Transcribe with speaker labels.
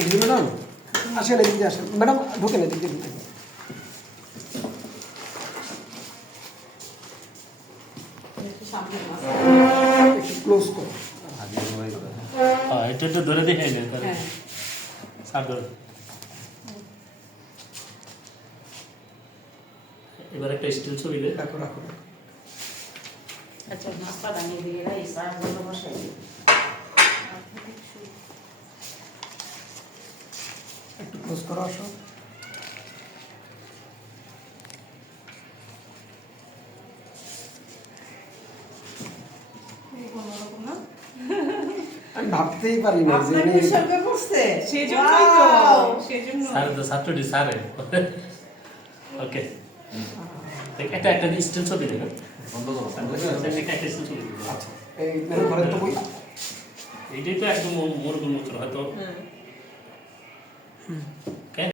Speaker 1: এদিকে ম্যাডাম আসেন এদিকে আসেন। ম্যাডাম ঢুকেন এদিকে ঢুকেন। একটু ক্লোজ করো।
Speaker 2: হ্যাঁ এটা ধরে দেখে
Speaker 3: হ্যাঁ।
Speaker 2: এবার একটা স্টিল ছবি
Speaker 1: রাখো রাখো রাখো।
Speaker 3: আচ্ছা মাছ পাতা নিয়ে দিয়ে রাইস আর বন্ধ
Speaker 1: ক্লোজ করো আসো আমি ভাবতেই পারি না যে
Speaker 4: করছে
Speaker 5: তো
Speaker 4: Wow!
Speaker 5: সেই জন্য
Speaker 2: স্যার তো ছাত্রটি স্যারে ওকে একটা একটা স্টিল ছবি দেবেন একটা একটা স্টিল ছবি দেবেন
Speaker 1: আচ্ছা এই মেরু ঘরের তো বই
Speaker 2: এইটাই তো একদম মরগুল মতন হয়তো
Speaker 5: Hmm.
Speaker 2: Okay.